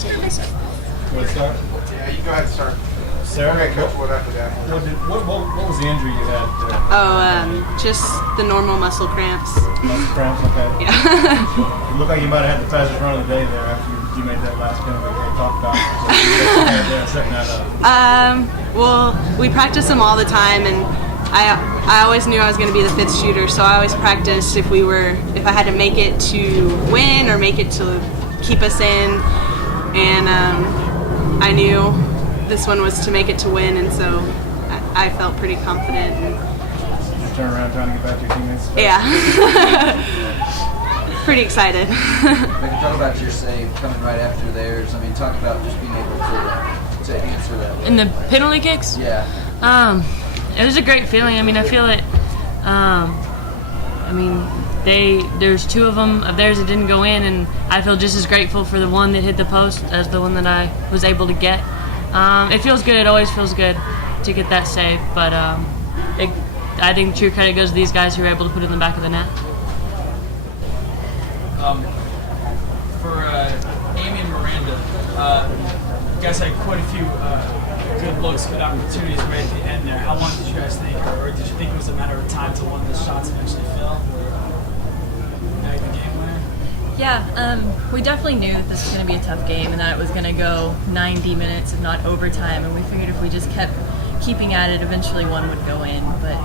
championship myself. Want to start? Yeah, you go ahead and start. Sarah? Okay, Coach Wood after that. What was the injury you had there? Just the normal muscle cramps. Muscle cramps, okay. Yeah. It looked like you might have had the fastest run of the day there after you made that last penalty they talked about. So setting that up. Well, we practice them all the time, and I always knew I was going to be the fifth shooter, so I always practiced if I had to make it to win or make it to keep us in, and I knew this one was to make it to win, and so I felt pretty confident. Did you turn around trying to get back to your teammates? Yeah. Pretty excited. Maybe talk about your save coming right after theirs. I mean, talk about just being able to answer that way. In the penalty kicks? Yeah. It was a great feeling. I mean, I feel it. There's two of them of theirs that didn't go in, and I feel just as grateful for the one that hit the post as the one that I was able to get. It feels good. It always feels good to get that save, but I think true credit goes to these guys who were able to put it in the back of the net. For Amy and Miranda, you guys had quite a few good looks, good opportunities right at the end there. How long did you guys think, or did you think it was a matter of time till one of the shots eventually fell? Bag the game winner? Yeah, we definitely knew that this was going to be a tough game and that it was going to go 90 minutes, if not overtime, and we figured if we just kept keeping at it, eventually one would go in. But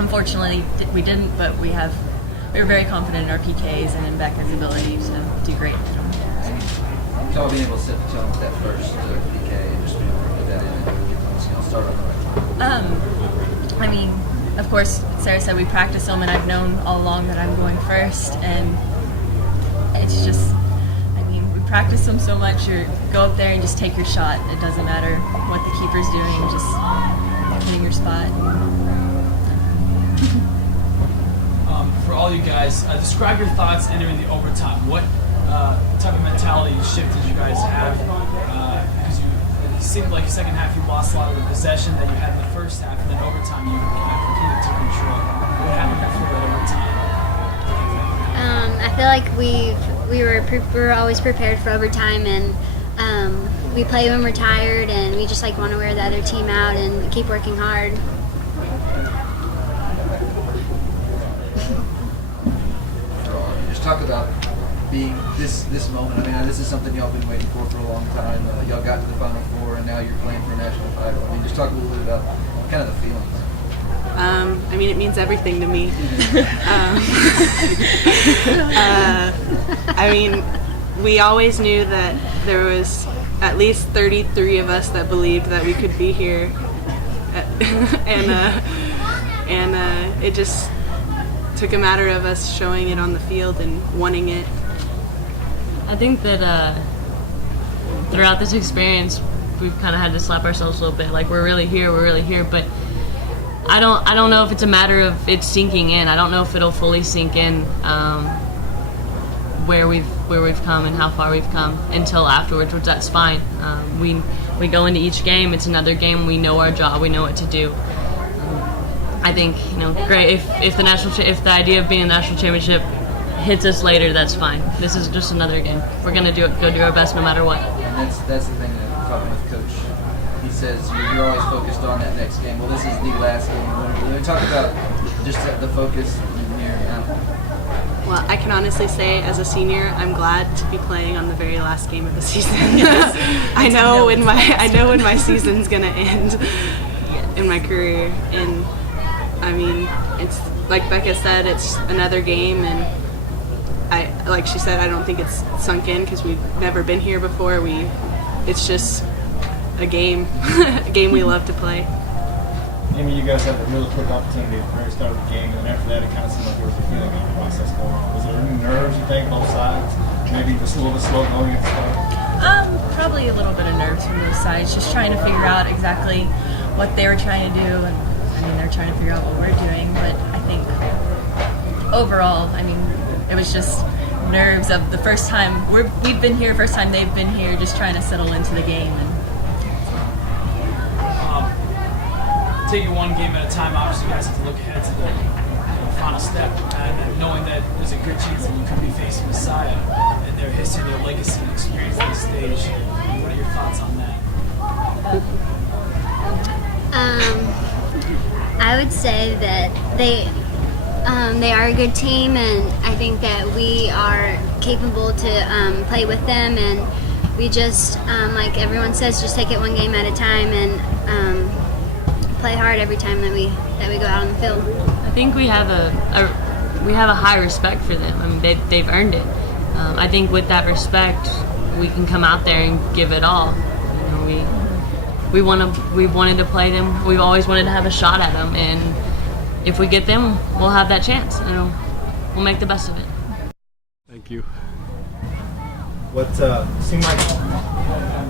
unfortunately, we didn't, but we were very confident in our PKs and in Becca's ability to do great at them. So being able to set the tone with that first PK and just being able to put that in and get things start on the right time. I mean, of course, Sarah said we practice them, and I've known all along that I'm going first, and it's just, I mean, we practice them so much. You go up there and just take your shot. It doesn't matter what the keeper's doing, just hitting your spot. For all you guys, describe your thoughts entering the overtime. What type of mentality shift did you guys have? Because it seemed like the second half you lost a lot of the possession that you had in the first half, and then overtime you kind of completely took control. What happened after that overtime? I feel like we were always prepared for overtime, and we play when we're tired, and we just want to wear the other team out and keep working hard. Just talk about being this moment. I mean, this is something y'all been waiting for a long time. Y'all got to the Final Four, and now you're playing for a national title. I mean, just talk a little bit about kind of the feelings. I mean, it means everything to me. I mean, we always knew that there was at least 33 of us that believed that we could be here, and it just took a matter of us showing it on the field and wanting it. I think that throughout this experience, we've kind of had to slap ourselves a little bit. Like, we're really here, but I don't know if it's a matter of it sinking in. I don't know if it'll fully sink in where we've come and how far we've come until afterwards, which that's fine. We go into each game. It's another game. We know our job. We know what to do. I think, great if the idea of being a national championship hits us later, that's fine. This is just another game. We're gonna go do our best no matter what. And that's the thing that I'm talking with Coach. He says you're always focused on that next game. Well, this is the last game. When we talk about just the focus in here now. Well, I can honestly say, as a senior, I'm glad to be playing on the very last game of the season. I know when my season's gonna end in my career, and I mean, it's like Becca said, it's another game, and like she said, I don't think it's sunk in because we've never been here before. It's just a game, a game we love to play. Amy, you guys had a really quick opportunity at the very start of the game, and then after that, it kind of seemed like there was a feeling out process going on. Was there any nerves, you think, both sides? Maybe just a little bit slow going at the start? Probably a little bit of nerves from both sides, just trying to figure out exactly what they were trying to do, and I mean, they're trying to figure out what we're doing, but I think overall, I mean, it was just nerves of the first time we've been here, first time they've been here, just trying to settle into the game. And take it one game at a time. Obviously, you guys have to look ahead to the final step, and knowing that there's a good chance that you could be facing Messiah and their history, their legacy, and experience on the stage. What are your thoughts on that? I would say that they are a good team, and I think that we are capable to play with them, and we just, like everyone says, just take it one game at a time and play hard every time that we go out on the field. I think we have a high respect for them. I mean, they've earned it. I think with that respect, we can come out there and give it all. You know, we wanted to play them. We've always wanted to have a shot at them, and if we get them, we'll have that chance. You know, we'll make the best of it. Thank you. What seemed like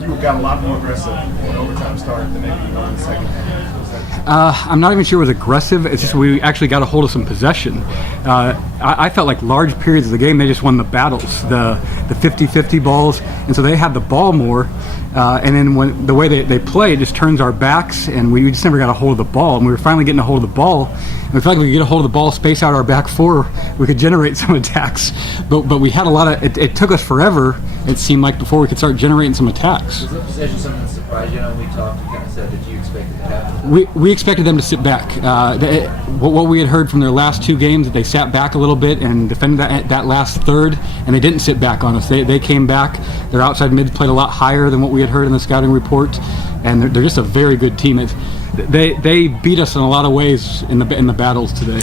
you got a lot more aggressive in overtime start than maybe you were in the second half. Was that I'm not even sure it was aggressive. It's just we actually got a hold of some possession. I felt like large periods of the game they just won the battles, the 50-50 balls, and so they had the ball more. And then when the way they play, it just turns our backs, and we just never got a hold of the ball. And we were finally getting a hold of the ball. And we felt like we could get a hold of the ball, space out our back four, we could generate some attacks. But we had a lot of. It took us forever. It seemed like before we could start generating some attacks. Was that possession something that surprised you? When we talked, you kind of said that you expected to happen. We expected them to sit back. What we had heard from their last two games, that they sat back a little bit and defended that last third, and they didn't sit back on us. They came back. Their outside mids played a lot higher than what we had heard in the scouting report, and they're just a very good team. They beat us in a lot of ways in the battles today.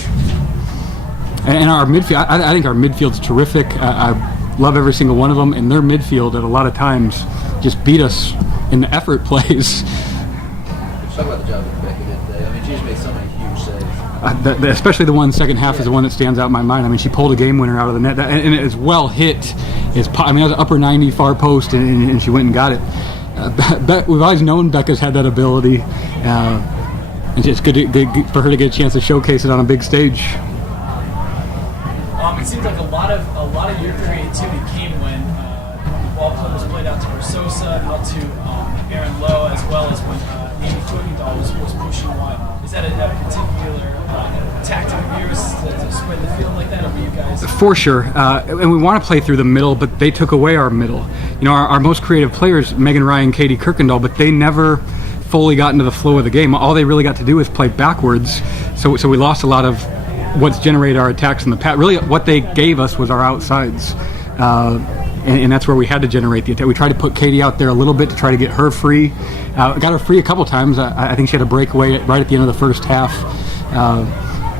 And our midfield, I think our midfield's terrific. I love every single one of them, and their midfield at a lot of times just beat us in the effort plays. Talk about the job that Becca did today. I mean, she just made so many huge saves. Especially the one second half is the one that stands out in my mind. I mean, she pulled a game winner out of the net, and it was well hit. I mean, it was upper 90 far post, and she went and got it. We've always known Becca's had that ability, and it's good for her to get a chance to showcase it on a big stage. It seems like a lot of your creativity came when the ball play was played out to Bersosa, out to Aaron Lowe, as well as when Amy Kuykendall was pushing wide. Is that a particular tactic of yours to spread the field like that, or were you guys? For sure, and we want to play through the middle, but they took away our middle. You know, our most creative players, Megan Ryan, Katie Kuykendall, but they never fully got into the flow of the game. All they really got to do was play backwards, so we lost a lot of what's generated our attacks in the past. Really, what they gave us was our outsides, and that's where we had to generate the attack. We tried to put Katie out there a little bit to try to get her free. Got her free a couple times. I think she had a breakaway right at the end of the first half.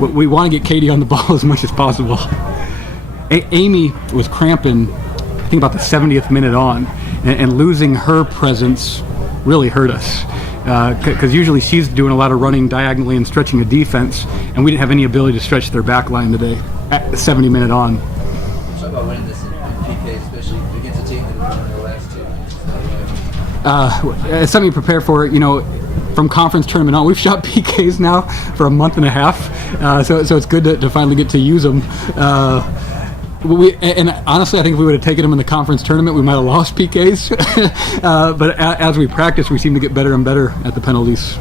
We want to get Katie on the ball as much as possible. Amy was cramping, I think about the 70th minute on, and losing her presence really hurt us. Because usually she's doing a lot of running diagonally and stretching the defense, and we didn't have any ability to stretch their back line today at the 70 minute on. Talk about winning this in PK, especially against a team that has won their last two. It's something you prepare for. You know, from conference tournament on, we've shot PKs now for a month and a half, so it's good to finally get to use them. And honestly, I think if we would have taken them in the conference tournament, we might have lost PKs. But as we practice, we seem to get better and better at the penalties.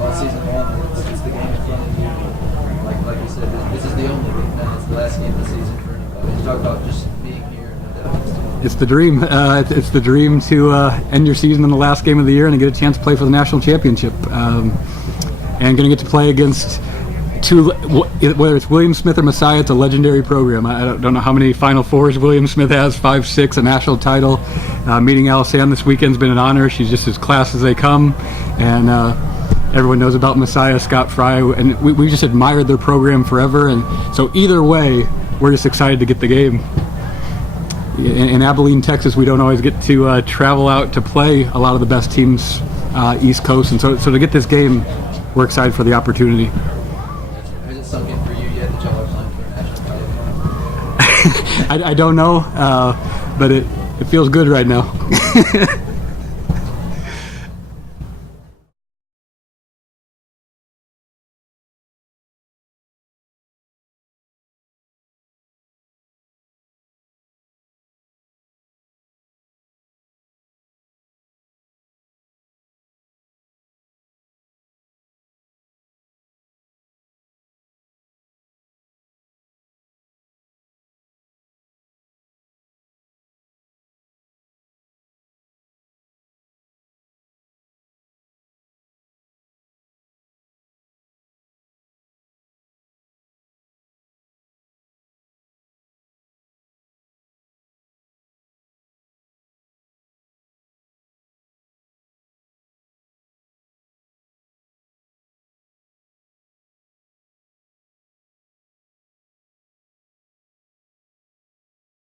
All season long, it's the game in front of you. Like you said, this is the only game, and it's the last game of the season for anybody. You talk about just being here. It's the dream. It's the dream to end your season in the last game of the year and to get a chance to play for the national championship. And going to get to play against two, whether it's William Smith or Messiah, it's a legendary program. I don't know how many Final Fours William Smith has, 5, 6, a national title. Meeting Alisane this weekend's been an honor. She's just as class as they come. And everyone knows about Messiah, Scott Fry, and we just admired their program forever. And so either way, we're just excited to get the game. In Abilene, Texas, we don't always get to travel out to play a lot of the best teams East Coast, and so to get this game, we're excited for the opportunity. Has it sunk in for you yet that y'all are playing for a national title? I don't know, but it feels good right now.